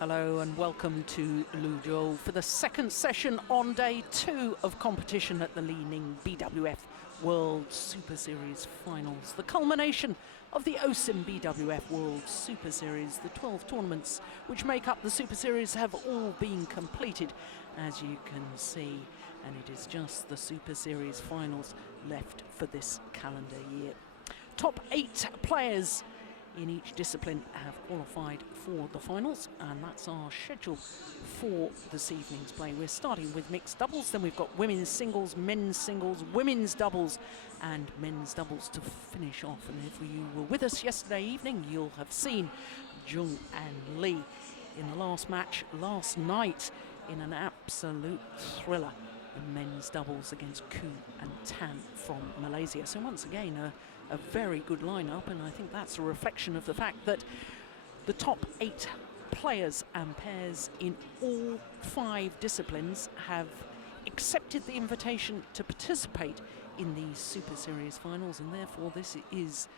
Hello and welcome to Luzhou for the second session on day 2 of competition at the Li Ning BWF World Super Series Finals. The culmination of the OSIM BWF World Super Series. The 12 tournaments which make up the Super Series have all been completed, as you can see, and it is just the Super Series Finals left for this calendar year. Top 8 players in each discipline have qualified for the finals, and that's our schedule for this evening's play. We're starting with mixed doubles, then we've got women's singles, women's doubles and men's doubles to finish off. And if you were with us yesterday evening, you'll have seen Jung and Lee in the last match last night in an absolute thriller. The men's doubles against Ku and Tan from Malaysia. So once again, a very good lineup, and I think that's a reflection of the fact that the top 8 players and pairs in all 5 disciplines have accepted the invitation to participate in these Super Series finals, and therefore this is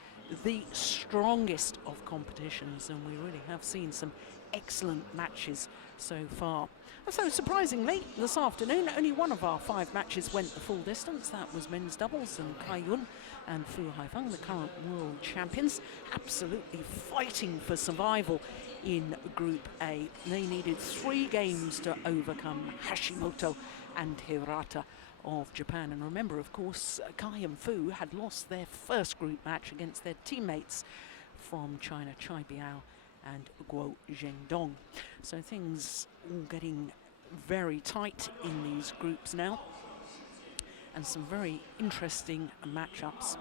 the strongest of competitions, and we really have seen some excellent matches so far. And so surprisingly, this afternoon only one of our 5 matches went the full distance. That was men's doubles, and Kai Yun and Fu Haifeng, the current world champions, absolutely fighting for survival in Group A. They needed 3 games to overcome Hashimoto and Hirata of Japan. And remember, of course, Kai and Fu had lost their first group match against their teammates from China, Chai Biao and Guo Zhendong. So things all getting very tight in these groups now, and some very interesting matchups.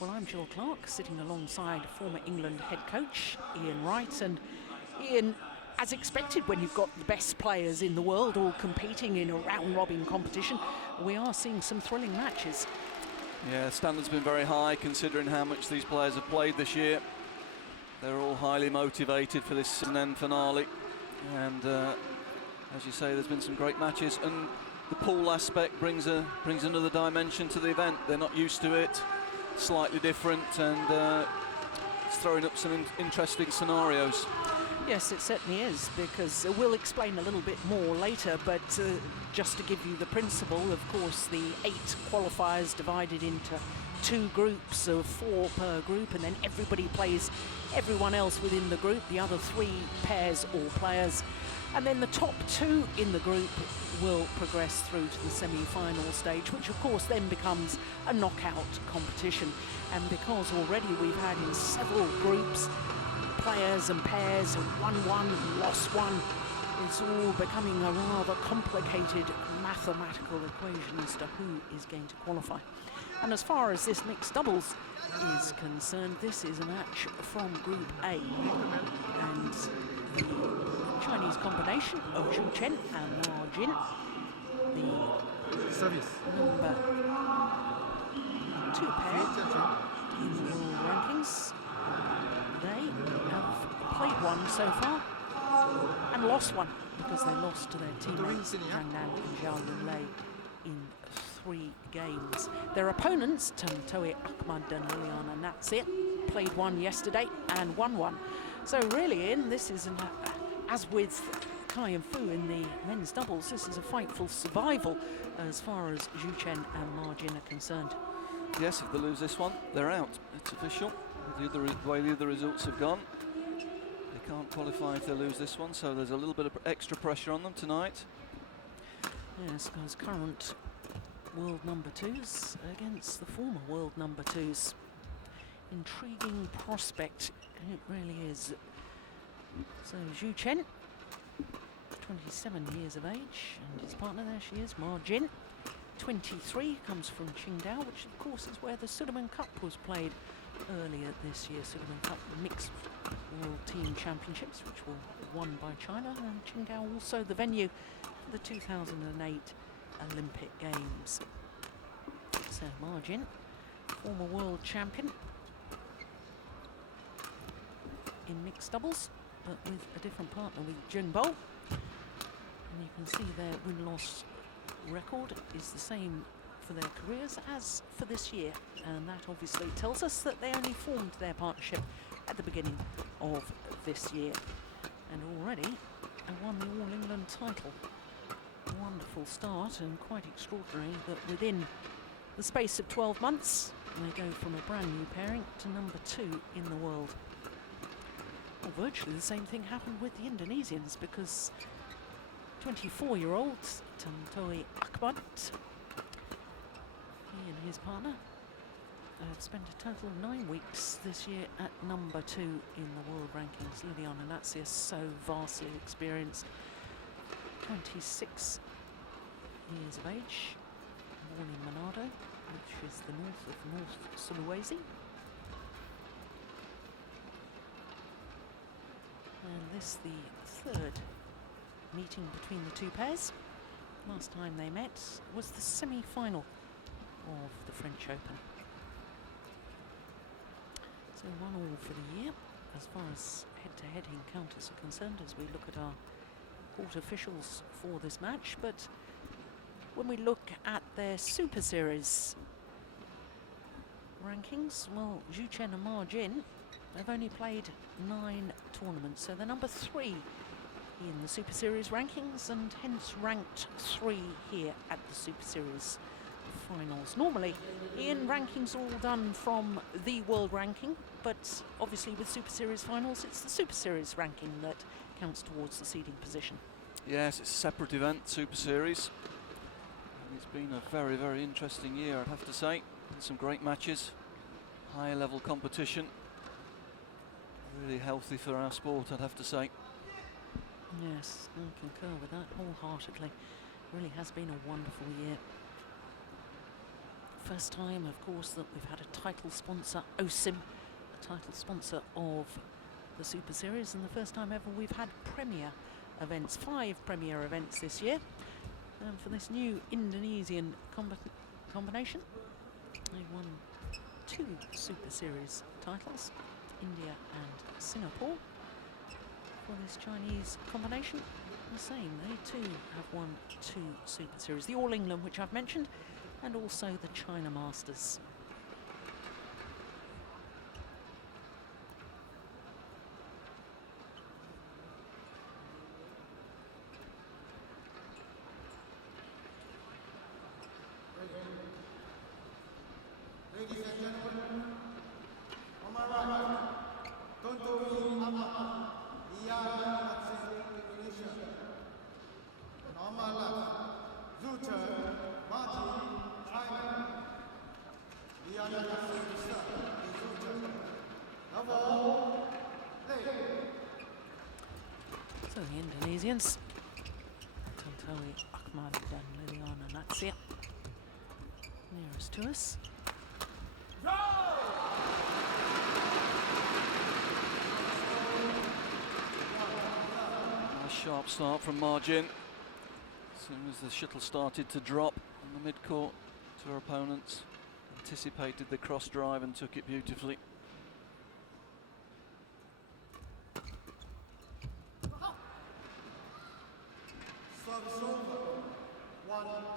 Well, I'm Jill Clark, sitting alongside former England head coach Ian Wright. And Ian, as expected, when you've got the best players in the world all competing in a round-robin competition, we are seeing some thrilling matches. Yeah, the standard's been very high considering how much these players have played this year. They're all highly motivated for this end finale, and as you say, there's been some great matches, and the pool aspect brings another dimension to the event. They're not used to it, slightly different, and it's throwing up some interesting scenarios. Yes, it certainly is, because we'll explain a little bit more later, but just to give you the principle, of course, the 8 qualifiers divided into 2 groups of 4 per group, and then everybody plays everyone else within the group, the other 3 pairs or players, and then the top 2 in the group will progress through to the semi-final stage, which of course then becomes a knockout competition. And because already we've had in several groups players and pairs who won one, lost one, it's all becoming a rather complicated mathematical equation as to who is going to qualify. And as far as this mixed doubles is concerned, this is a match from Group A, and the Chinese combination of CHN and Ma Jin, the service number 2 pair in the world rankings. They have played one so far and lost one, because they lost to their teammates Zhang Nan and Zhao Yunlei in 3 games. Their opponents, Tantoe Ahmad and Liliana Natsir, played one yesterday and won one. So really, Ian, this is, as with Kai and Fu in the men's doubles, this is a fight for survival as far as Zhu Chen and Ma Jin are concerned. Yes, if they lose this one, they're out. It's official. The way the other results have gone, they can't qualify if they lose this one, so there's a little bit of extra pressure on them tonight. Yes, because current world number 2s against the former world number 2s. Intriguing prospect, it really is. So Zhu Chen, 27 years of age, and his partner, there she is, Ma Jin, 23, comes from Qingdao, which of course is where the Suleiman Cup was played earlier this year. Suleiman Cup Mixed World Team Championships, which were won by China, and Qingdao also the venue for the 2008 Olympic Games. So Ma Jin, former world champion in mixed doubles, but with a different partner, with Jun Bo. And you can see their win-loss record is the same for their careers as for this year, and that obviously tells us that they only formed their partnership at the beginning of this year. And already won the All England title. A wonderful start, and quite extraordinary that within the space of 12 months they go from a brand new pairing to number 2 in the world. Well, virtually the same thing happened with the Indonesians, because 24-year-old Tantowi Ahmad, he and his partner have spent a total of 9 weeks this year at number 2 in the world rankings. Liliana Natsir, so vastly experienced, 26 years of age, born in Manado, which is the north of North Sulawesi. And this the 3rd meeting between the two pairs. Last time they met was the semi-final of the French Open. So 1-1 for the year as far as head-to-head encounters are concerned, as we look at our court officials for this match. But when we look at their Super Series rankings, well, CHN and Ma Jin have only played 9 tournaments, so they're number 3 in the Super Series rankings, and hence ranked 3 here at the Super Series finals. Normally, Ian, rankings are all done from the world ranking, but obviously with Super Series finals, it's the Super Series ranking that counts towards the seeding position. Yes, it's a separate event, Super Series. And it's been a very, very interesting year, I'd have to say. And some great matches, high level competition. Really healthy for our sport, I'd have to say. Yes, I concur with that wholeheartedly. Really has been a wonderful year. First time, of course, that we've had a title sponsor, OSIM, a title sponsor of the Super Series, and the first time ever we've had premier events, 5 premier events this year. And for this new Indonesian combination, they won 2 Super Series titles, India and Singapore. For this Chinese combination, the same, they too have won 2 Super Series, the All England, which I've mentioned, and also the China Masters. Ladies and gentlemen, on my right, Tantowi Ahmad, Natsir, Indonesia. And on my left, CHN, China. So the Indonesians, Tantowi Ahmad and Liliana Natsir, nearest to us. Nice sharp start from Ma Jin. As soon as the shuttle started to drop in the mid-court to her opponents, anticipated the cross drive and took it beautifully. Service over. 1-all.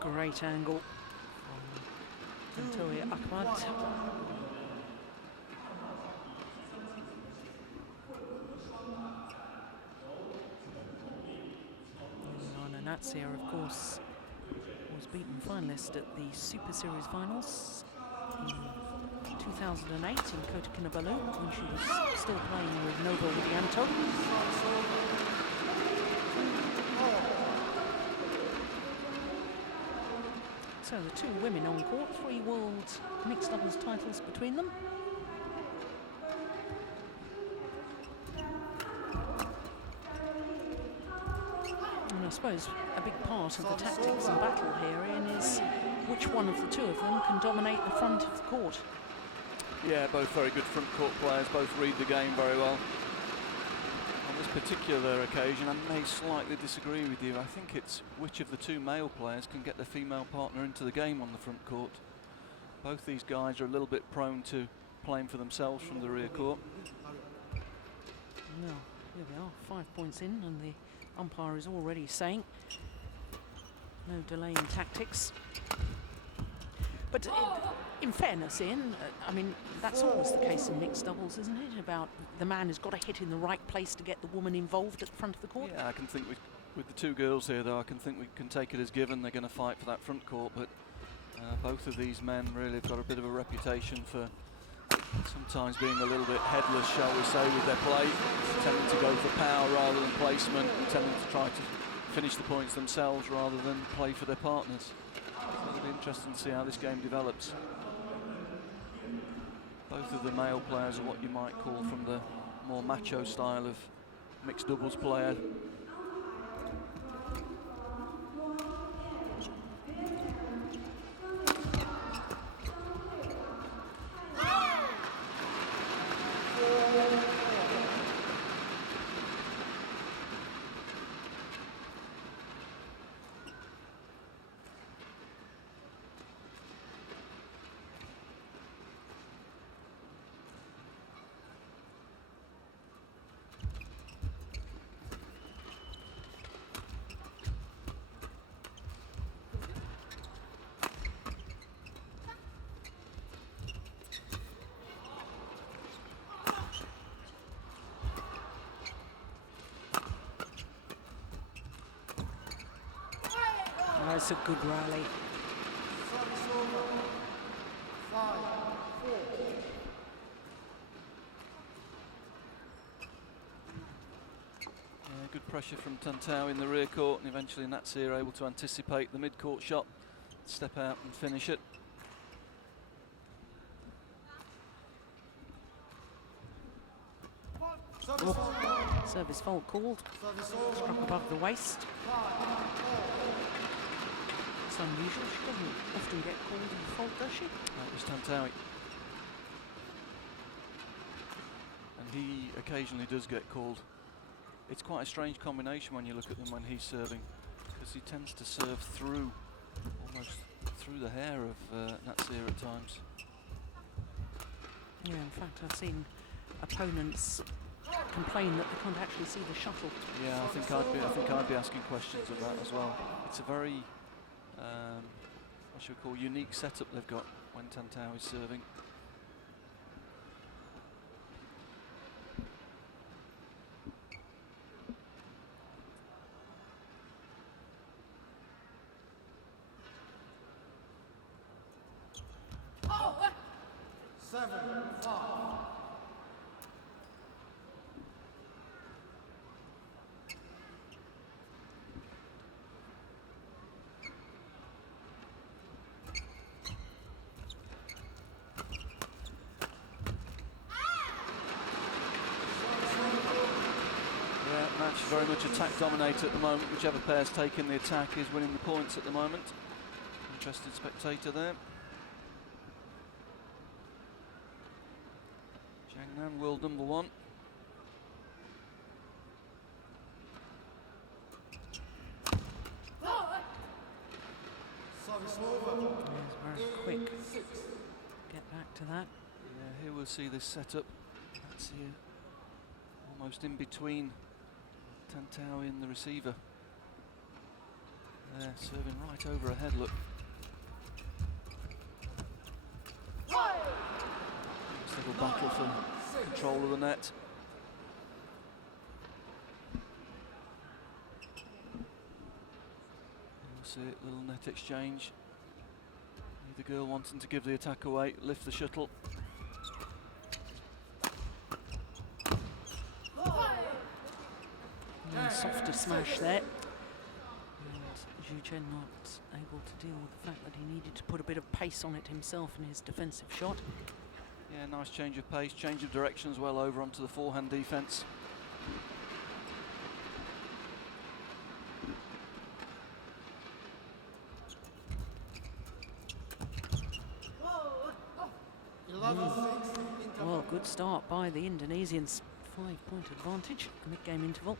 Great angle from Tantowi Ahmad. Liliana Natsir, of course, was beaten finalist at the Super Series finals in 2008 in Kota Kinabalu when she was still playing with Novo Widianto. So the 2 women on court, 3 world mixed doubles titles between them. And I suppose a big part of the tactics and battle here, Ian, is which one of the 2 of them can dominate the front of the court. Yeah, both very good front court players, both read the game very well. On this particular occasion, I may slightly disagree with you. I think it's which of the 2 male players can get their female partner into the game on the front court. Both these guys are a little bit prone to playing for themselves from the rear court. Well, here we are, 5 points in, and the Umpire is already saying no delay in tactics. But in fairness, Ian, I mean, that's always the case in mixed doubles, isn't it? About the man has got to hit in the right place to get the woman involved at the front of the court. Yeah, I can think with the two girls here, though, I can think we can take it as given they're going to fight for that front court. But both of these men really have got a bit of a reputation for sometimes being a little bit headless, shall we say, with their play, tending to go for power rather than placement, and tending to try to finish the points themselves rather than play for their partners. So it'll be interesting to see how this game develops. Both of the male players are what you might call from the more macho style of mixed doubles player. That's a good rally. Service over. 5-4. Good pressure from Tantau in the rear court, and eventually Natsir able to anticipate the mid-court shot, step out and finish it. Service fault called. Struck above the waist. It's unusual. She doesn't often get called in the fault, does she? That was Tantawi. And he occasionally does get called. It's quite a strange combination when you look at them when he's serving, because he tends to serve through, almost through the hair of Natsir at times. Yeah, in fact, I've seen opponents complain that they can't actually see the shuttle. Yeah, I think I'd be asking questions of that as well. It's a very, what should we call, unique setup they've got when Tantau is serving. Match very much attack dominated at the moment. Whichever pair's taking the attack is winning the points at the moment. Interested spectator there. Jiangnan, world number 1. Service over. Yes, very quick. Get back to that. Yeah, here we'll see this setup. That's here, almost in between Tantau and the receiver. There, serving right over her head, look. This little battle for control of the net. We'll see it, little net exchange. Either girl wanting to give the attack away, lift the shuttle. Softer smash there. And Zhu Chen not able to deal with the fact that he needed to put a bit of pace on it himself in his defensive shot. Yeah, nice change of pace, change of direction as well over onto the forehand defence. Well, good start by the Indonesians. 5-point advantage, mid-game interval.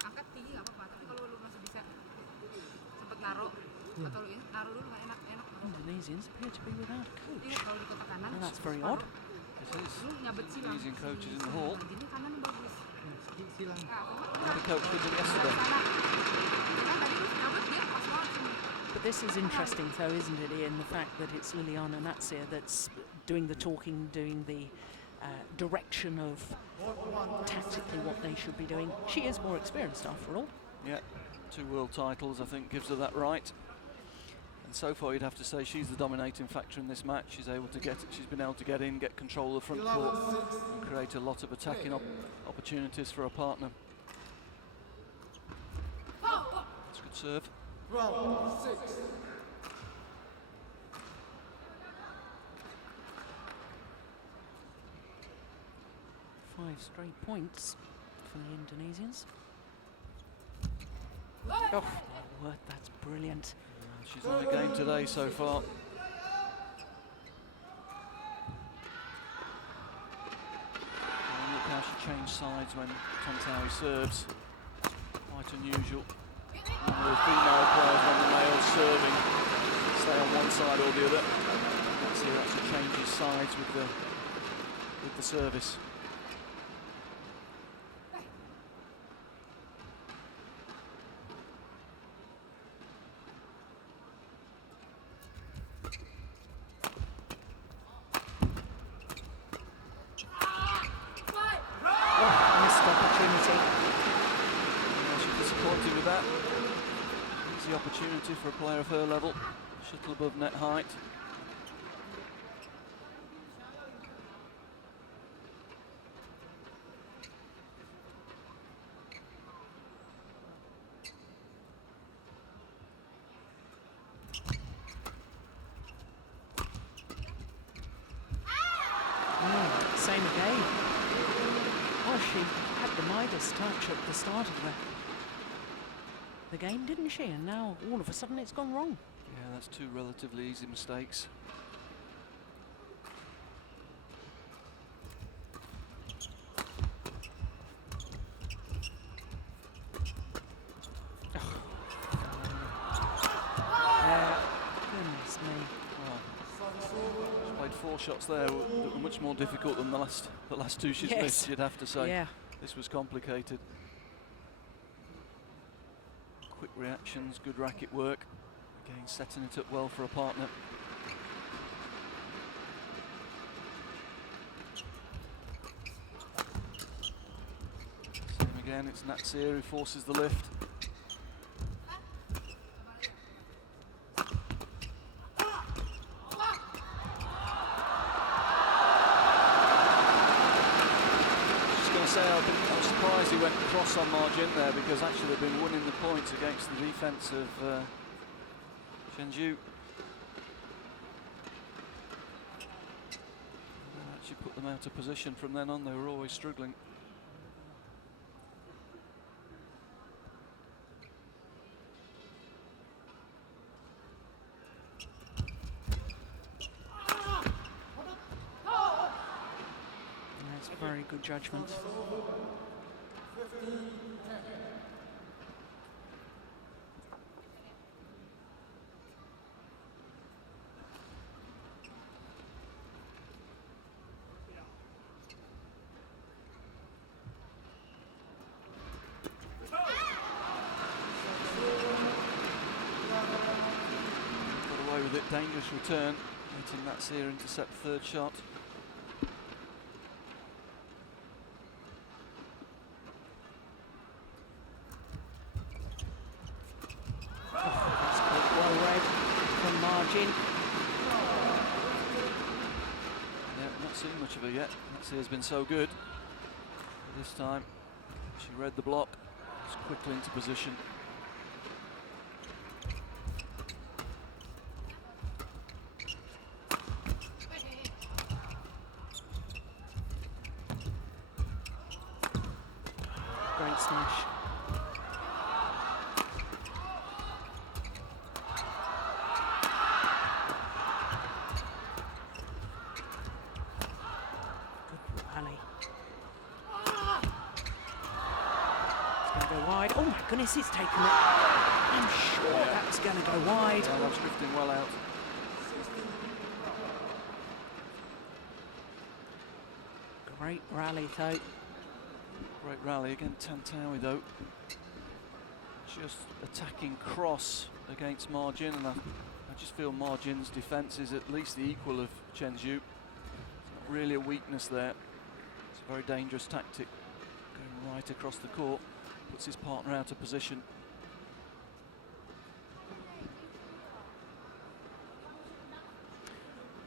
Angkat tinggi nggak apa-apa, tapi kalau lu masih bisa sempet naruh atau lu naruh dulu nggak enak Indonesians appear to be without a coach. And that's very odd. It is. Indonesian coaches in the hall. The coach with them yesterday. But this is interesting, though, isn't it, Ian? The fact that it's Liliana Natsir that's doing the talking, doing the direction of tactically what they should be doing. She is more experienced, after all. Yeah, 2 world titles, I think, gives her that right. And so far, you'd have to say she's the dominating factor in this match. She's been able to get in, get control of the front court, and create a lot of attacking opportunities for her partner. That's a good serve. Round 6. 5 straight points for the Indonesians. Oh, my word, that's brilliant. She's on the game today so far. And look how she changed sides when Tantawi serves. Quite unusual. One of the female players when the male's serving stay on one side or the other. That's here actually changes sides with the service. Opportunity for a player of her level, shuttle above net height. Same again. Oh, she had the Midas touch at the start of the game, didn't she? And now all of a sudden it's gone wrong. Yeah, that's 2 relatively easy mistakes. Goodness me. Well, she's played 4 shots there that were much more difficult than the last 2 she's missed, you'd have to say. Yeah. This was complicated. Quick reactions, good racket work. Again, setting it up well for a partner. Same again, it's Natsir who forces the lift. I'm surprised he went cross on Margin there, because actually they've been winning the points against the defence of Shenzhou. Actually put them out of position from then on. They were always struggling. Very good judgment. Got away with it, dangerous return. Letting Natsir intercept the 3rd shot. Yeah, not seen much of her yet. Natsir's been so good. But this time, she read the block, just quickly into position. Great smash. Oh my goodness, it's taken it. I'm sure that's going to go wide. That's drifting well out. Great rally though. Great rally again, Tantawi though. Just attacking cross against Margin, and I just feel Margin's defence is at least the equal of Chen Zhu. It's not really a weakness there. It's a very dangerous tactic. Going right across the court, puts his partner out of position.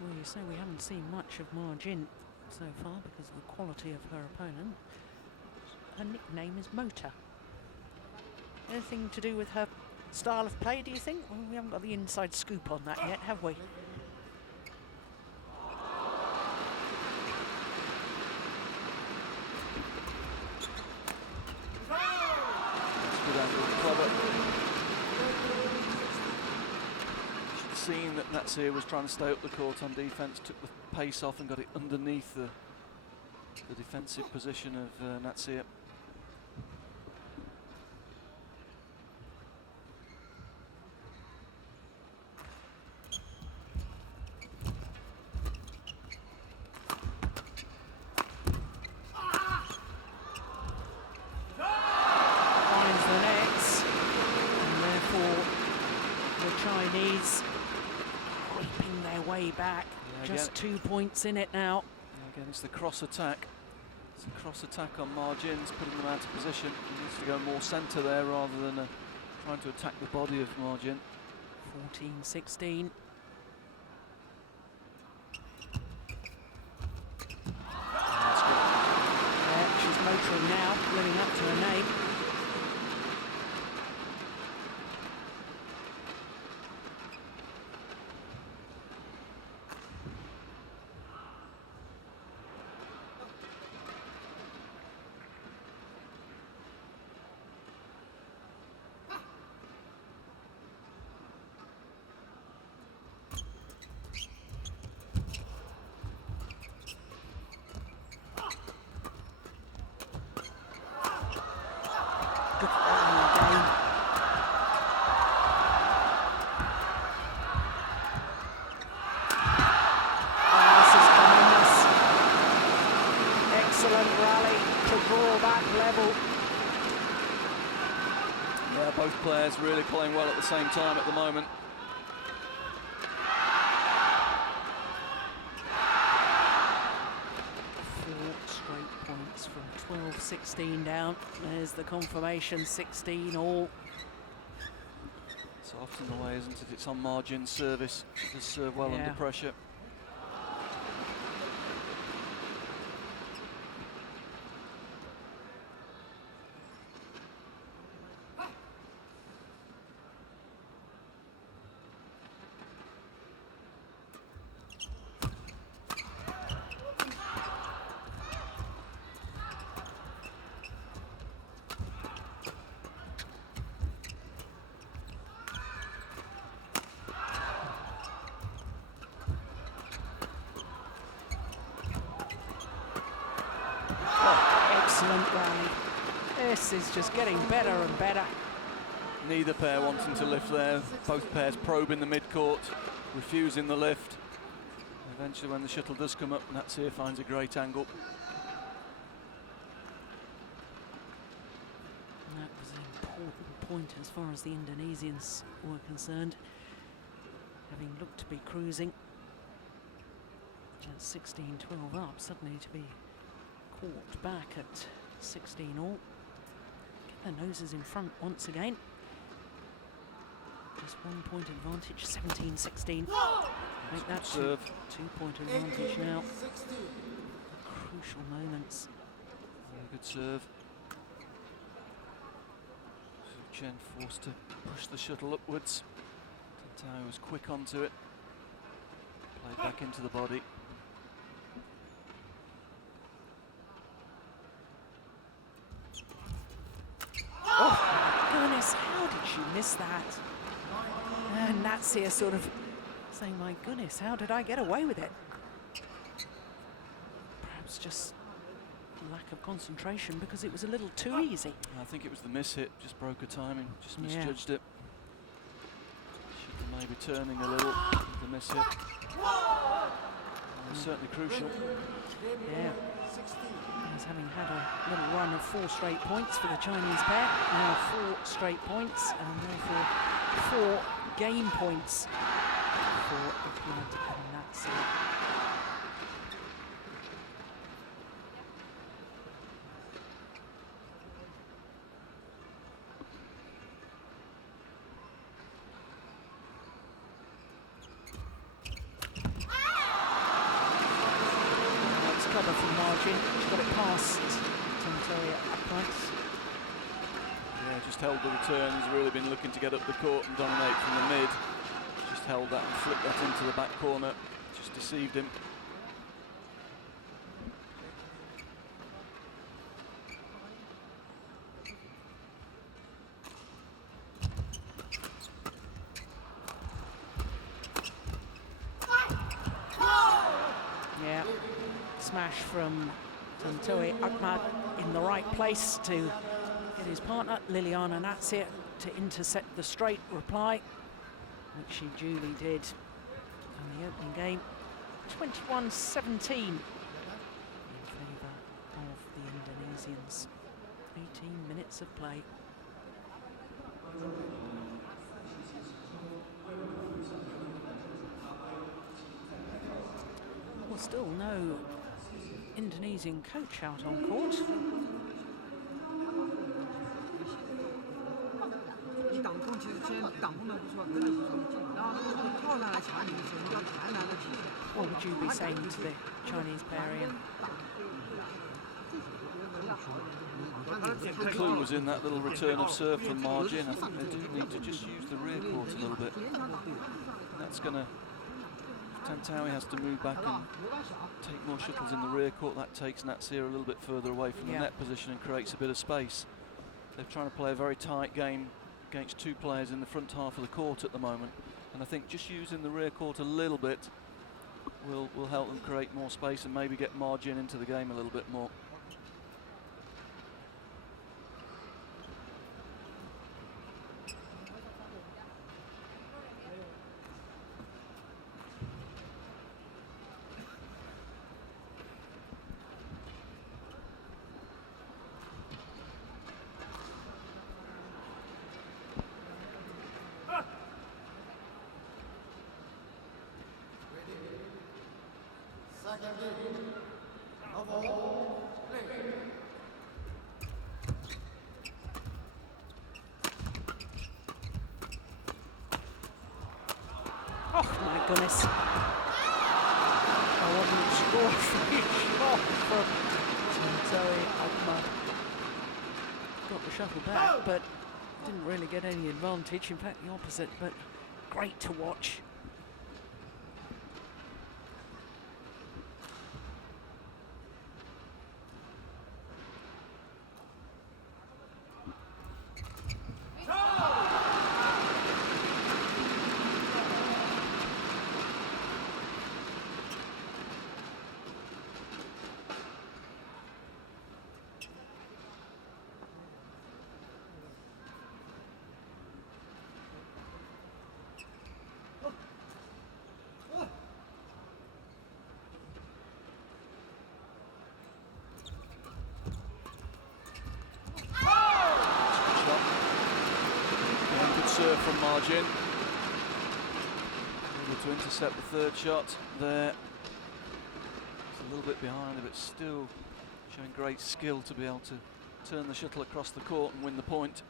Well, you say we haven't seen much of Margin so far because of the quality of her opponent. Her nickname is Motor. Anything to do with her style of play, do you think? Well, we haven't got the inside scoop on that yet, have we? It's good angle, clever. Should have seen that Natsir was trying to stay up the court on defence, took the pace off and got it underneath the defensive position of Natsir. Back, yeah, just 2 points in it now. Yeah, again, it's the cross attack. It's a cross attack on Margins, putting them out of position. He needs to go more centre there rather than trying to attack the body of Margin. 14-16. Yeah, she's motoring now, living up to her name. Both players really playing well at the same time at the moment. Four straight points from 12-16 down. There's the confirmation, 16 all. It's often the way, isn't it? It's on Margin service. She does serve well under pressure. Excellent rally. This is just getting better and better. Neither pair wanting to lift there. Both pairs probing the mid-court, refusing the lift. Eventually, when the shuttle does come up, Natsir finds a great angle. That was an important point as far as the Indonesians were concerned. Having looked to be cruising at 16-12 up, suddenly to be caught back at 16 all. Get their noses in front once again. Just 1 point advantage, 17-16. Make that serve. 2 point advantage now. Crucial moments. Very good serve. Chen forced to push the shuttle upwards. Tantau was quick onto it. Played back into the body. Oh, my goodness, how did she miss that? And Natsir sort of saying, my goodness, how did I get away with it? Perhaps just lack of concentration because it was a little too easy. I think it was the miss hit, just broke her timing, just misjudged it. She can maybe turning a little with the miss hit. Certainly crucial. Yeah, As having had a little run of 4 straight points for the Chinese pair, now 4 straight points, and therefore 4 game points for Ahmad and Natsir. Cover from margin, she's got it past Ahmad. Yeah, just held the return. He's really been looking to get up the court and dominate from the mid. Just held that and flipped that into the back corner. Just deceived him. Yeah, smash from Ahmad in the right place to get his partner Liliana Natsir to intercept the straight reply, which she duly did in the opening game. 21-17 in favour of the Indonesians. 18 minutes of play. Well, still no Indonesian coach out on court. What would you be saying to the Chinese pair, Ian? The clue was in that little return of serve from margin. I think they do need to just use the rear court a little bit. That's going to... Tantawi has to move back and take more shuttles in the rear court. That takes Natsir a little bit further away from the net position and creates a bit of space. They're trying to play a very tight game against 2 players in the front half of the court at the moment. And I think just using the rear court a little bit will help them create more space and maybe get margin into the game a little bit more. Oh my goodness. What an extraordinary shot from Ahmad. Got the shuttle back, but didn't really get any advantage. In fact, the opposite, but great to watch. Serve from margin. Able to intercept the 3rd shot there. It's a little bit behind, but still showing great skill to be able to turn the shuttle across the court and win the point.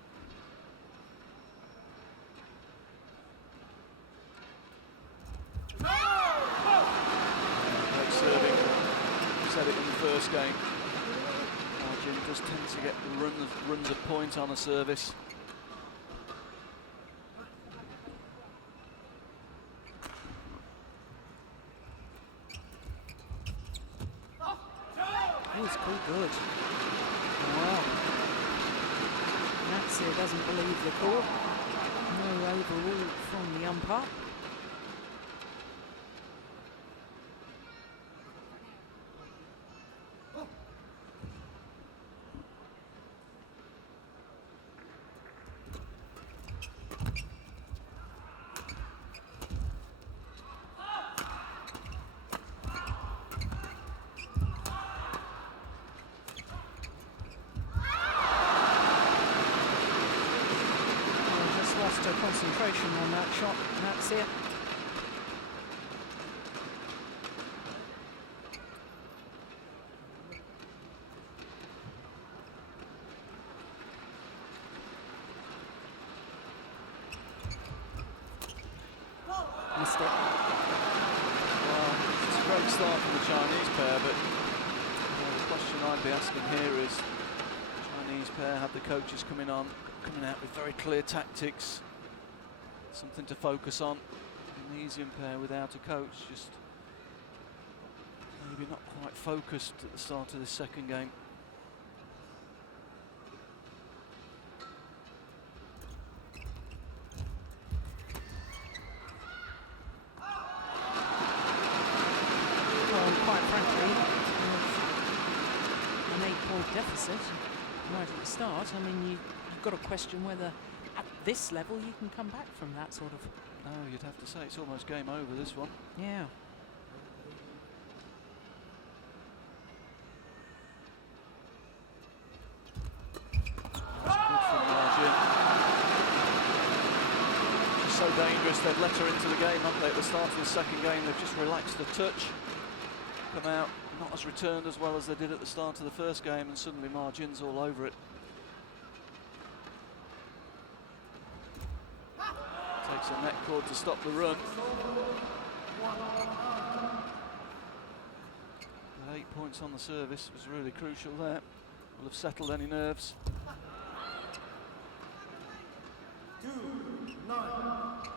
Great serving. We said it in the first game. Margin does tend to get runs of point on a service. Good. Wow. Natsir doesn't believe the call. No overrule from the umpire. lost her concentration on that shot, Natsir. Missed it. Well, it's a great start for the Chinese pair, but the question I'd be asking here is, Chinese pair have the coaches coming out with very clear tactics, something to focus on. Indonesian pair without a coach, just maybe not quite focused at the start of this second game. Deficit right at the start. I mean, you've got to question whether at this level you can come back from that sort of. No, you'd have to say it's almost game over, this one. Yeah. That's good from Margin. She's so dangerous. They've let her into the game, haven't they? At the start of the second game, they've just relaxed a touch, come out. Not as returned as well as they did at the start of the first game, and suddenly Margin's all over it. Takes a net cord to stop the run. But 8 points on the service was really crucial there. Will have settled any nerves. 2-9.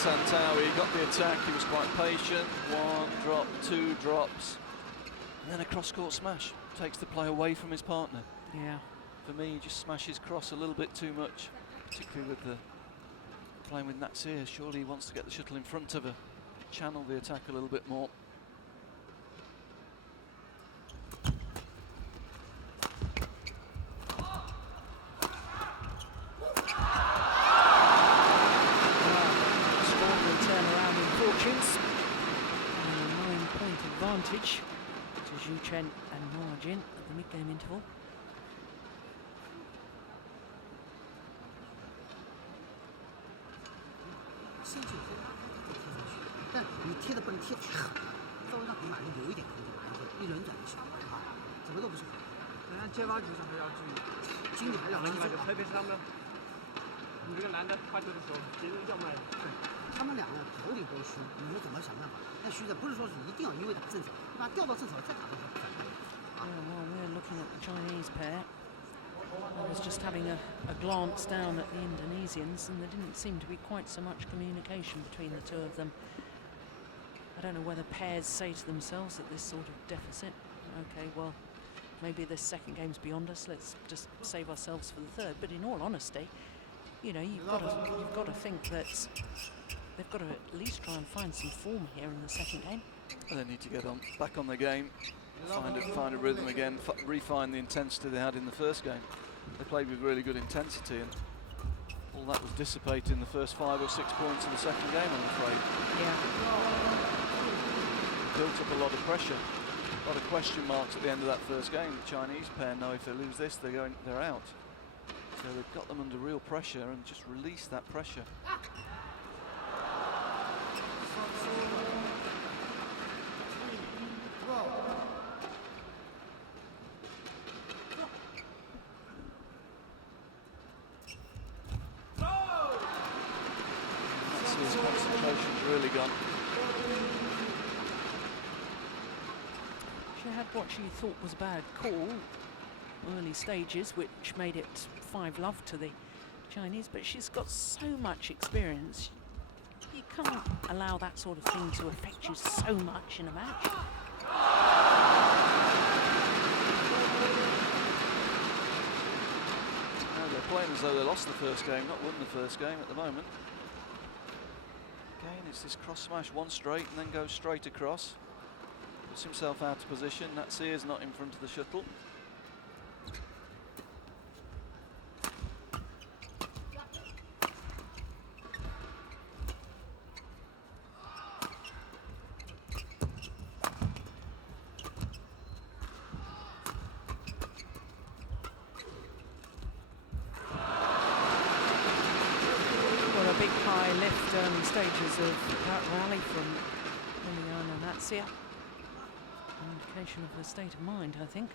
Tantawi got the attack, he was quite patient. 1 drop, 2 drops, and then a cross-court smash. Takes the play away from his partner. Yeah. For me, he just smashes cross a little bit too much, particularly with the playing with Natsir. Surely he wants to get the shuttle in front of her, channel the attack a little bit more. Advantage to CHN and Margin at the mid-game interval. Well, we're looking at the Chinese pair. I was just having a glance down at the Indonesians, and there didn't seem to be quite so much communication between the two of them. I don't know whether pairs say to themselves at this sort of deficit, okay, well, maybe this second game's beyond us, let's just save ourselves for the third. But in all honesty, you know, you've got to think that they've got to at least try and find some form here in the second game. They need to get back on the game, find a rhythm again, refine the intensity they had in the first game. They played with really good intensity, and all that was dissipated in the first 5 or 6 points of the second game, I'm afraid. Yeah. Built up a lot of pressure, a lot of question marks at the end of that first game. The Chinese pair know if they lose this, they're out. So they've got them under real pressure and just release that pressure. His concentration's really gone. She had what she thought was a bad call early stages, which made it 5-love to the Chinese, but she's got so much experience. You can't allow that sort of thing to affect you so much in a match. Now they're playing as though they lost the first game, not won the first game at the moment. Again, it's this cross smash, one straight and then goes straight across. Puts himself out of position. Natsir's not in front of the shuttle. Early stages of that rally from Natsir. An indication of her state of mind, I think.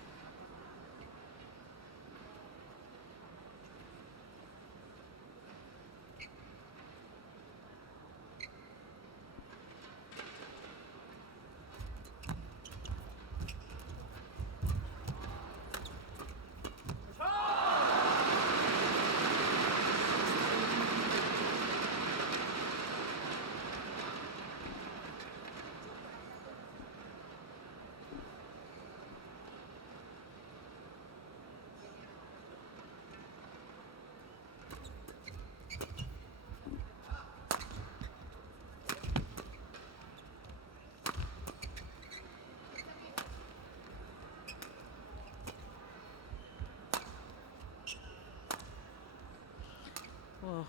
Well,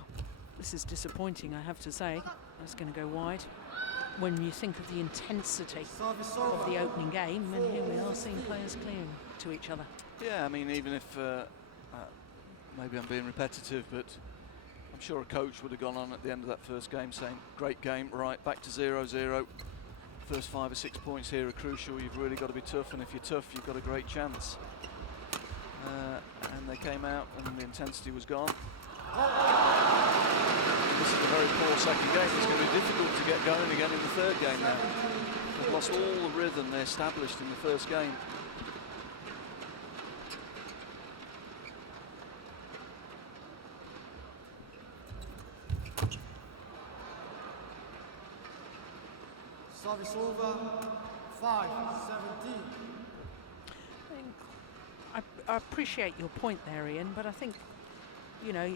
this is disappointing, I have to say. That's going to go wide. When you think of the intensity of the opening game, and here we are seeing players clearing to each other. Yeah, I mean, even if maybe I'm being repetitive, but I'm sure a coach would have gone on at the end of that first game saying, great game, right, back to 0-0. First 5 or 6 points here are crucial. You've really got to be tough, and if you're tough, you've got a great chance. And they came out, and the intensity was gone. This is a very poor second game. It's going to be difficult to get going again in the third game now. They've lost all the rhythm they established in the first game. Service over, 5-17. I appreciate your point there, Ian, but I think, you know,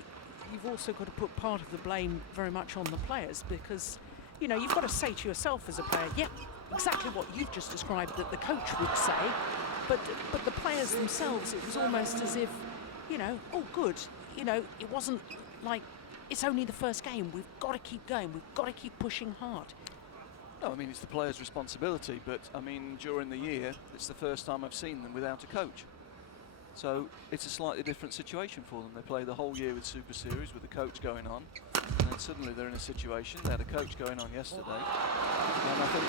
you've also got to put part of the blame very much on the players, because, you know, you've got to say to yourself as a player, yeah, exactly what you've just described that the coach would say, but the players themselves, it was almost as if, you know, oh good, you know, it wasn't like it's only the first game, we've got to keep going, we've got to keep pushing hard. No, I mean, it's the players' responsibility, but I mean, during the year, it's the first time I've seen them without a coach. So it's a slightly different situation for them. They play the whole year with Super Series with the coach going on, and then suddenly they're in a situation. They had a coach going on yesterday, and I think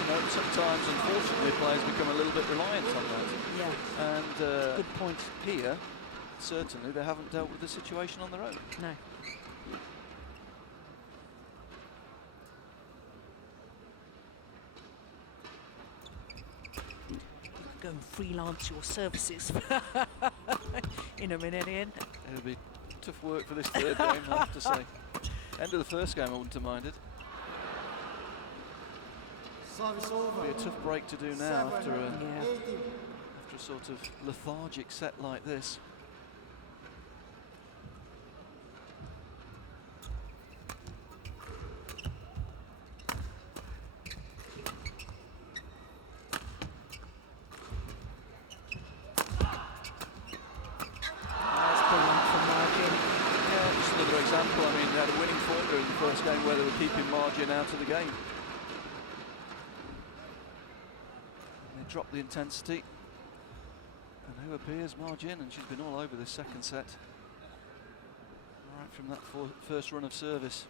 you know, sometimes unfortunately players become a little bit reliant on that. Yeah. And good point. Here, certainly they haven't dealt with the situation on their own. No. Go and freelance your services in a minute, Ian. It'll be tough work for this third game, I have to say. End of the first game, I wouldn't have minded. Service over. It'll be a tough break to do now after a Yeah. sort of lethargic set like this. Example, I mean, they had a winning formula in the first game where they were keeping margin out of the game. And they dropped the intensity. And who appears? Margin, and she's been all over this second set. Right from that first run of service.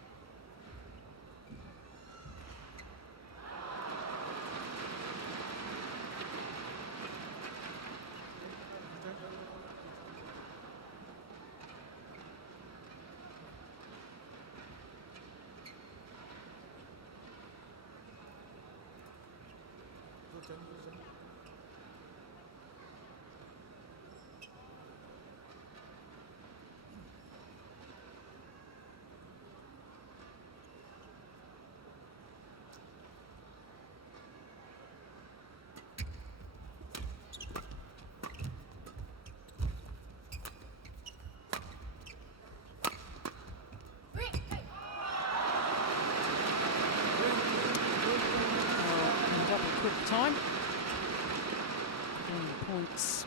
points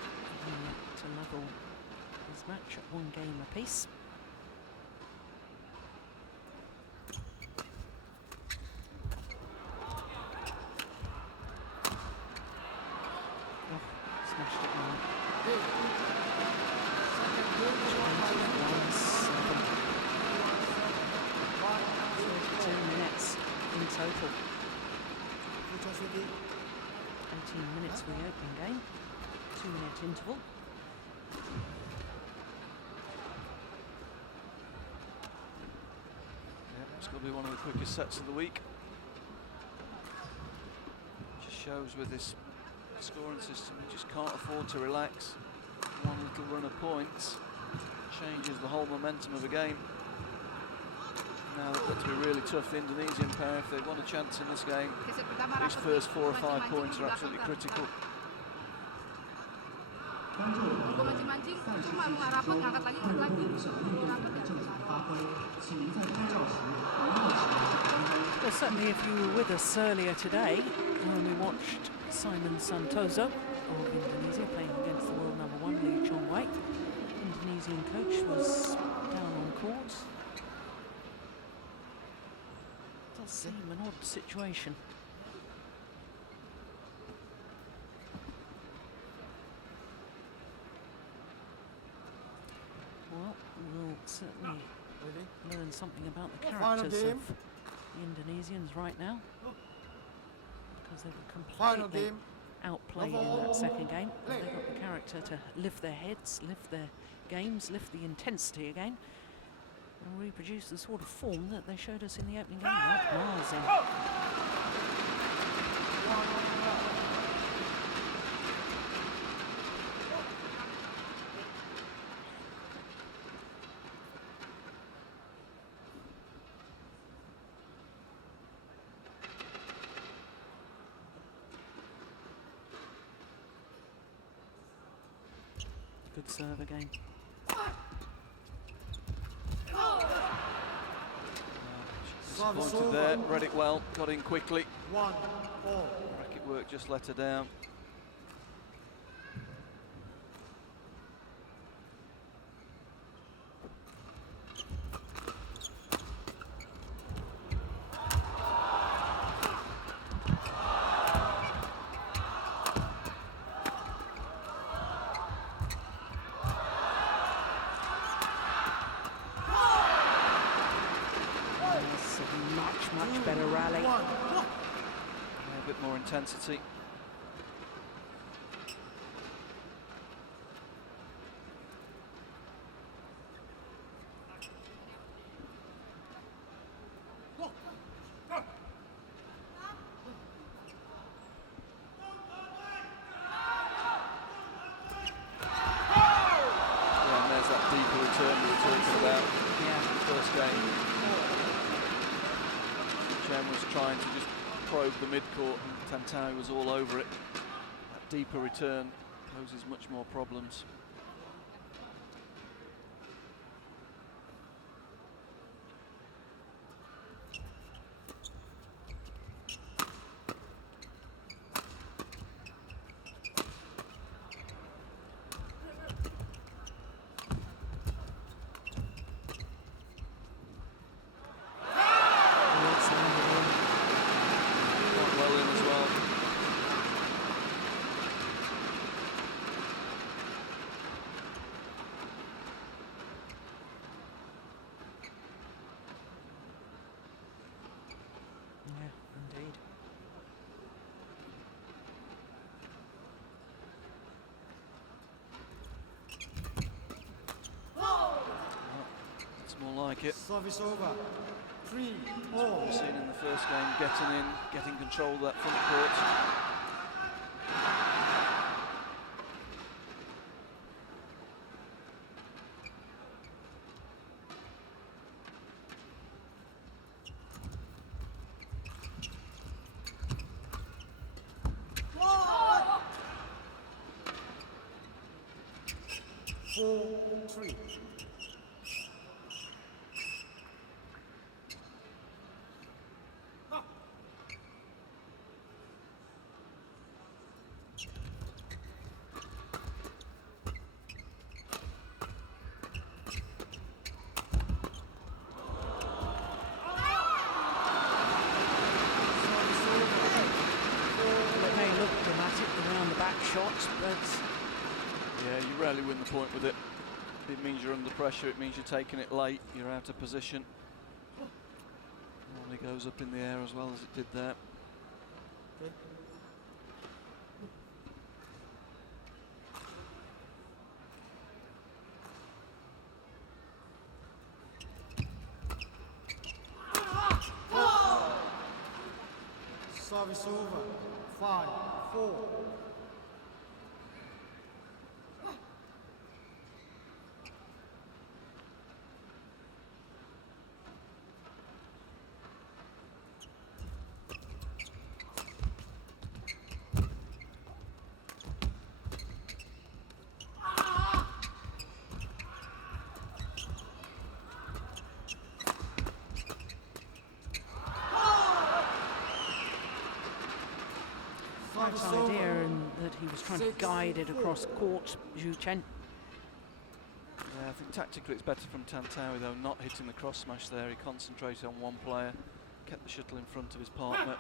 to level his match at 1 game apiece. Oh, smashed it now. 2 minutes in total. 18 minutes for the opening game. 2-minute interval. Yeah, it's going to be one of the quickest sets of the week. Just shows with this scoring system, you just can't afford to relax. One little run of points changes the whole momentum of a game. Now they've got to be really tough, the Indonesian pair, if they want a chance in this game. These first 4 or 5 points are absolutely critical. Well, certainly if you were with us earlier today when we watched Simon Santoso of Indonesia playing against the world number 1 Lee Chong-wei, Indonesian coach was down on court. Does seem an odd situation. Well, we'll certainly learn something about the characters of the Indonesians right now, because they were completely outplayed in that second game. But they got the character to lift their heads, lift their games, lift the intensity again, and reproduce the sort of form that they showed us in the opening game. Right, miles in. Good serve again. Disappointed there, read it well, got in quickly. 1-4. Racket work just let her down. Much better rally. Yeah, a bit more intensity. Yeah, and there's that deeper return we were talking about in the first game. Chen was trying to just probe the mid-court and Tantai was all over it. That deeper return poses much more problems. Like it. Service over. 3-4. We've seen in the first game, getting in, getting control of that front court. Four, 3. rarely win the point with it. It means you're under pressure, it means you're taking it late, you're out of position. Normally goes up in the air as well as it did there. Okay. Service over. 5-4. Right idea, and that he was trying to guide it across court, CHN. Yeah, I think tactically it's better from Tantawi though, not hitting the cross smash there. He concentrated on one player, kept the shuttle in front of his partner.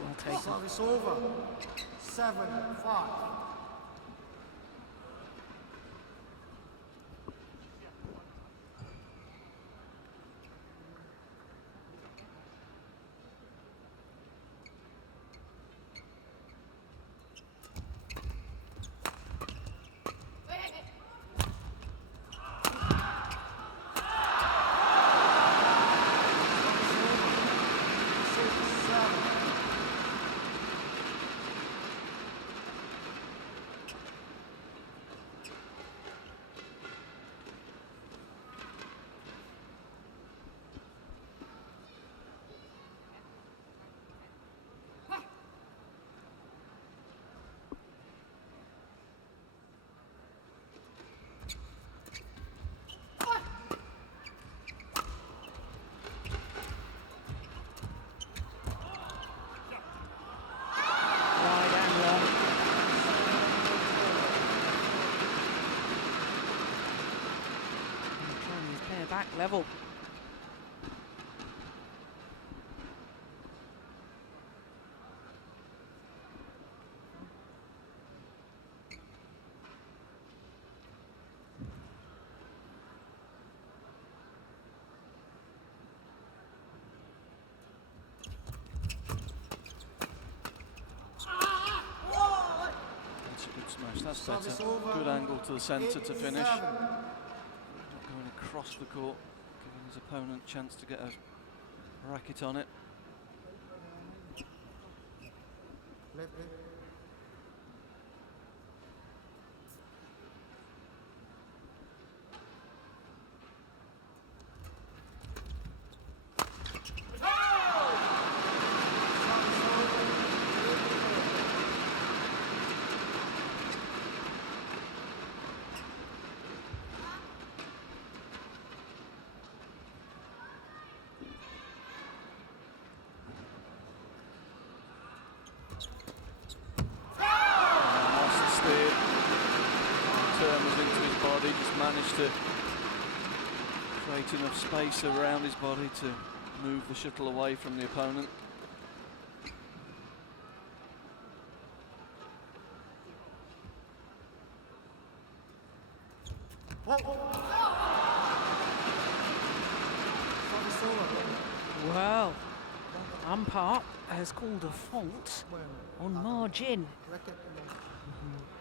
Well taken. Service over. 7-5. Wide and long. And trying his pair back level. That's a good smash, that's better. Good angle to the centre to finish. Not going across the court, giving his opponent a chance to get a racket on it. Left. Nice and steered. Turn was into his body, just managed to create enough space around his body to move the shuttle away from the opponent. Service over. Well, umpire has called a fault on margin. Racket.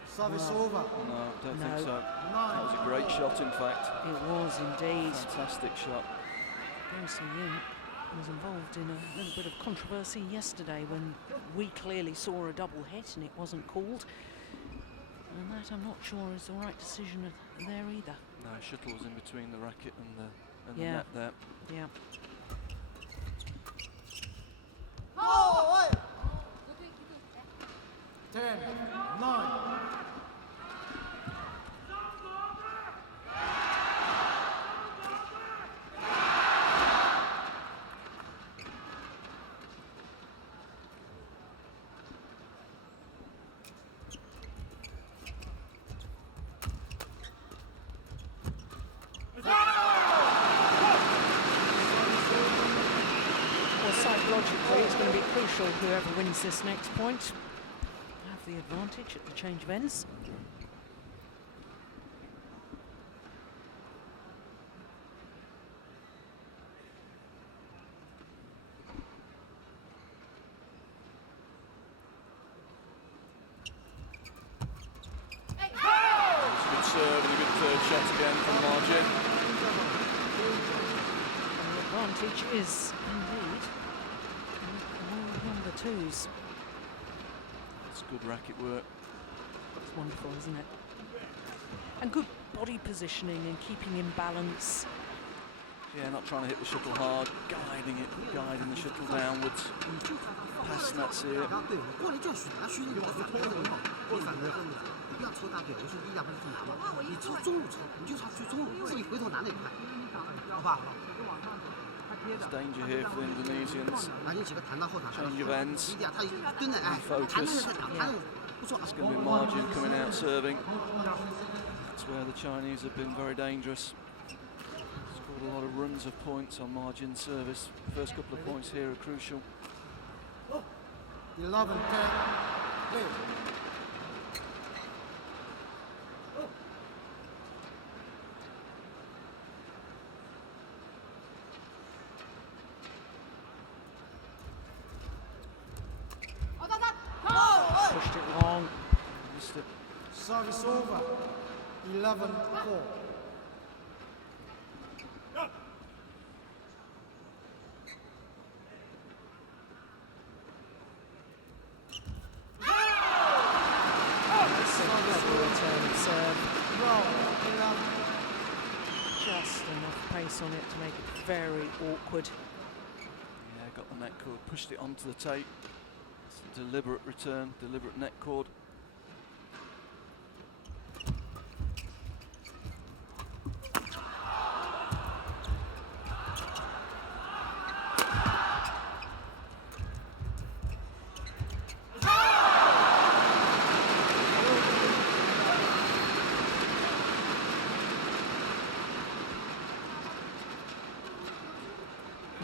Service over. No, don't think No. so. That was a great shot, in fact. It was indeed. Fantastic shot. Yin was involved in a little bit of controversy yesterday when we clearly saw a double hit and it wasn't called. And that I'm not sure is the right decision there either. No, shuttle was in between the racket and the Yeah. net there. Yeah. 10, 9. Well, psychologically, it's going to be crucial whoever wins this next point have the advantage at the change of ends. Good serve and a good third shot again from margin. And the advantage is indeed in number twos. It's good racket work. It's wonderful, isn't it? And good body positioning and keeping in balance. Yeah, not trying to hit the shuttle hard, guiding the shuttle downwards. Past Natsir. 对，我过来就要选啊，选你把反的很好，你反的很好，你不要抽大表，我说第一架不是这么拿吗？你抽中路抽，你就朝最中路，自己回头拿那块，好吧？ There's danger here for the Indonesians. 把你几个弹到后场， Change of ends. 一点他蹲着，哎，弹着再打，弹着不错。 It's going to be margin coming out serving. That's where the Chinese have been very dangerous. Scored a lot of runs of points on margin service. First couple of points here are crucial. 11, 10. Play. Pushed it long. Missed it. Service over. 11, 4. Return of serve. Roll. 11. Just enough pace on it to make it very awkward. Yeah, got the net cord, pushed it onto the tape. It's a deliberate return, deliberate net cord.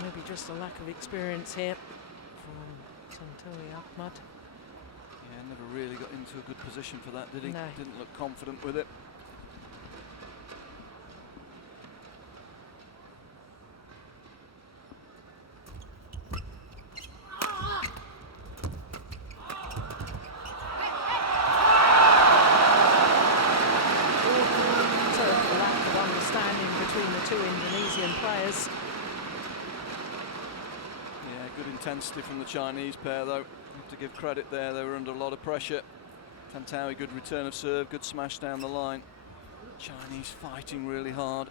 Maybe just a lack of experience here from Tantowi Ahmad. Yeah, never really got into a good position for that, did he? No. Didn't look confident with it. So the lack of understanding between the two Indonesian players. Yeah, good intensity from the Chinese pair though. Have to give credit there, they were under a lot of pressure. Tantawi, good return of serve, good smash down the line. Chinese fighting really hard.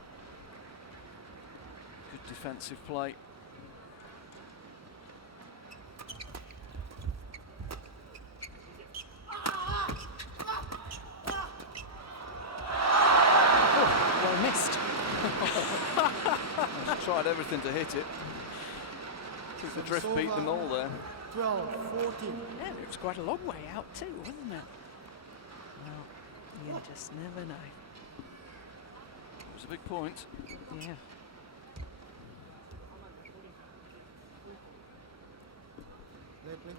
Good defensive play. Well missed. He's tried everything to hit it. Took the drift, beat them all there. 12, 14. Yeah, it was quite a long way out too, wasn't it? Well, you just never know. It was a big point. Yeah. Play, play.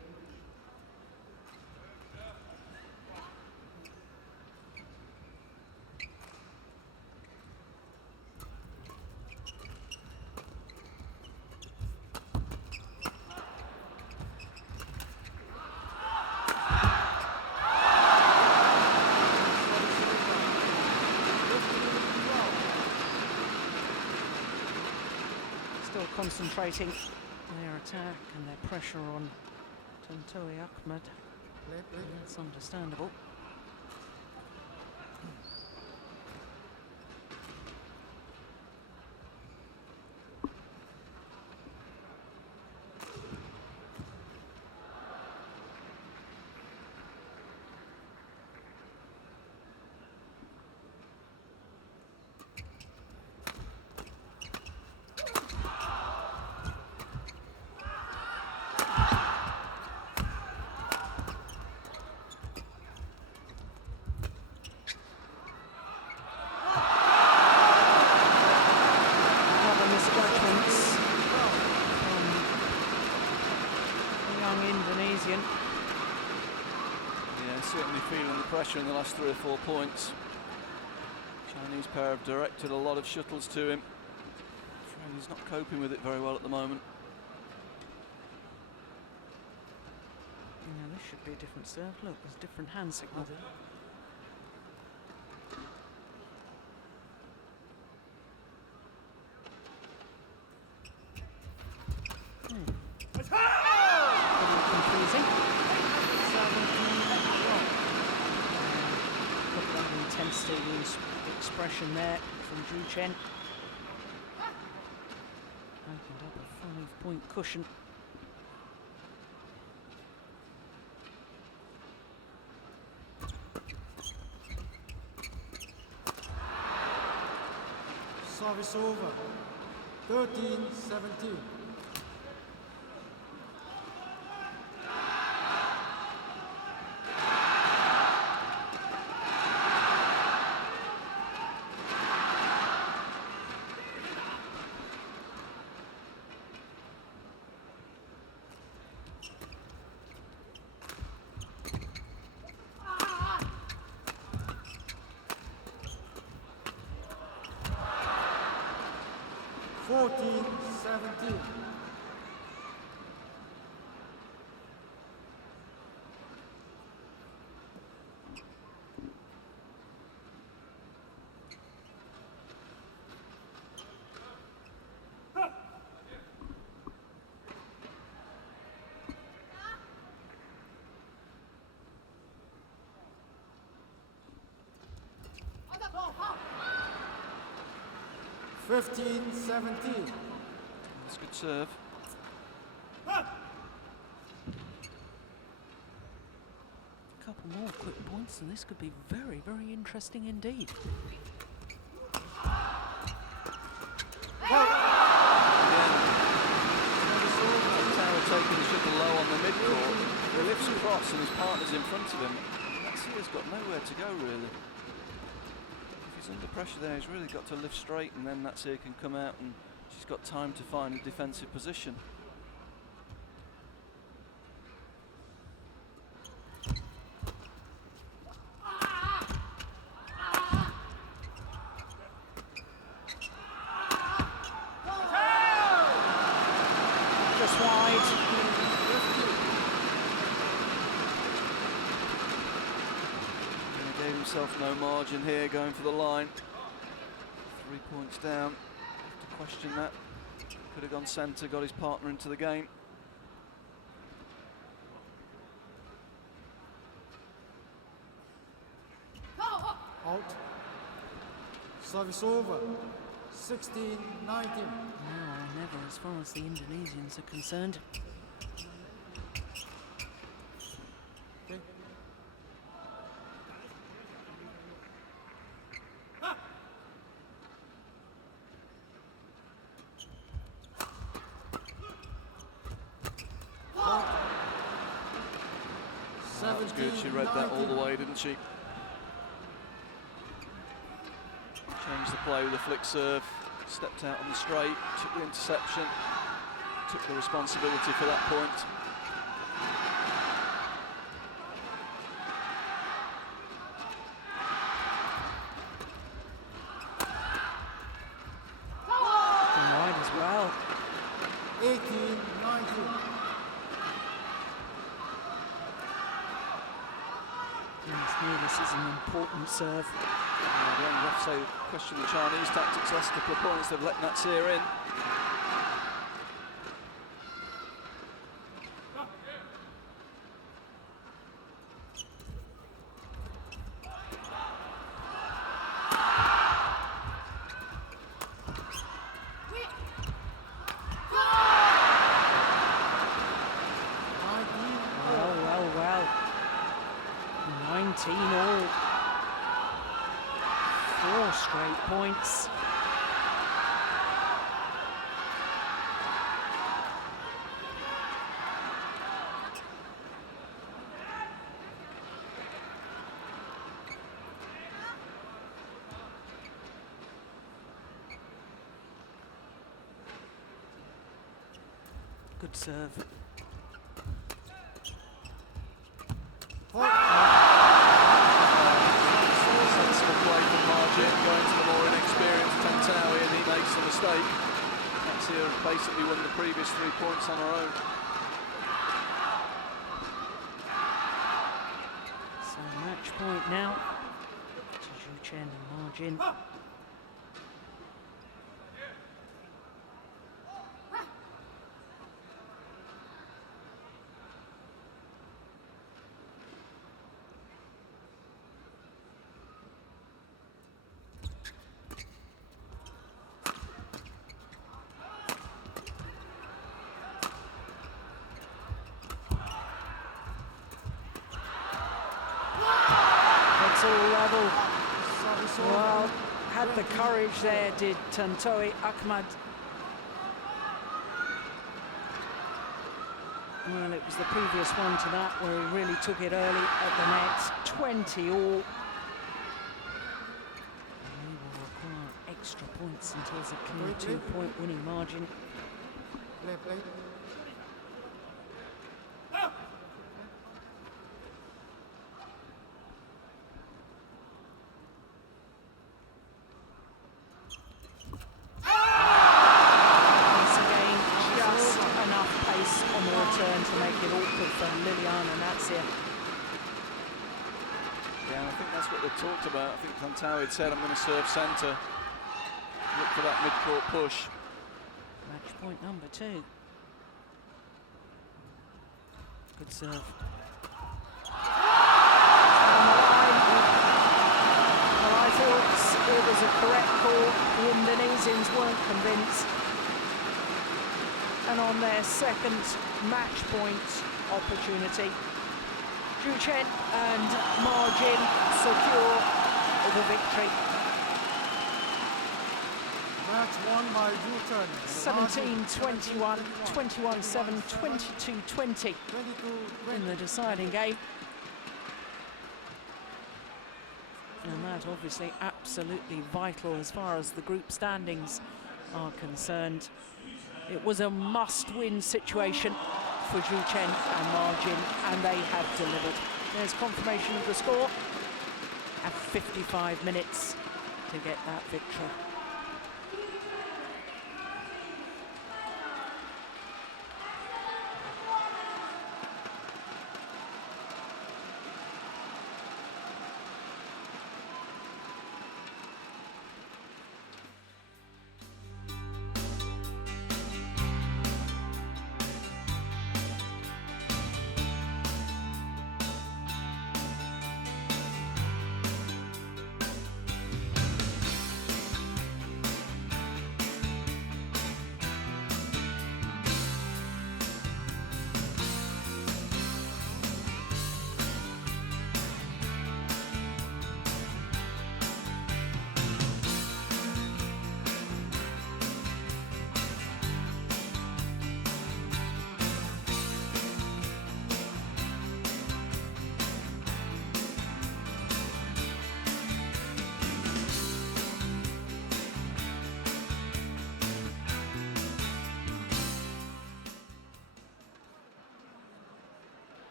Still concentrating their attack and their pressure on Tantowi Ahmad. Play, play. That's understandable. certainly feeling the pressure in the last 3 or 4 points. Chinese pair have directed a lot of shuttles to him. Afraid he's not coping with it very well at the moment. This should be a different serve. Look, there's different hand signal. Confusing. Look at that intensity, the expression there from Zhu Chen. Opened up a 5-point cushion. Service over. 13-17. That's a good serve. A couple more quick points and this could be very, very interesting indeed. Taking the shuttle low on the mid-court. He lifts across and his partner's in front of him. Natsir's got nowhere to go really. If he's under pressure there, he's really got to lift straight and then Natsir can come out and she's got time to find a defensive position. Just wide. He gave himself no margin here, going for the line. 3 points down. Have to question that. Could have gone centre, got his partner into the game. Out. Service over. 16-19. Now or never as far as the Indonesians are concerned. Okay. That was good, she read that all the way, didn't she? Changed the play with a flick serve, stepped out on the straight, took the interception, took the responsibility for that point. Wide as well. 18-19. This is an important serve. The only ref say question the Chinese tactics last couple of points, they've let Natsir in. Well. 19 all. 4 straight points. Good serve. Point. break. Natsir basically won the previous 3 points on her own. So match point now to CHN and Margin. It's all level. Service over. Well, had the courage there, did Tantowi Ahmad. Well, it was the previous one to that where he really took it early at the net. 20 all. And he will require extra points until it's a clear 2-point winning margin. Play. Once again, just enough pace on the return to make it awkward for Liliana Natsir. Yeah, I think that's what they talked about. I think Tantawi had said, I'm going to serve centre. Look for that mid-court push. Match point number 2. Good serve. On the line. Well, I thought it was a correct call. The Indonesians weren't convinced. And on their second match point opportunity, CHN and Margin secure the victory. Match won by Juchen. 17-21, 21-7, 22-20 in the deciding game. And that obviously absolutely vital as far as the group standings are concerned. It was a must-win situation for CHN and Margin, and they have delivered. There's confirmation of the score at 55 minutes to get that victory.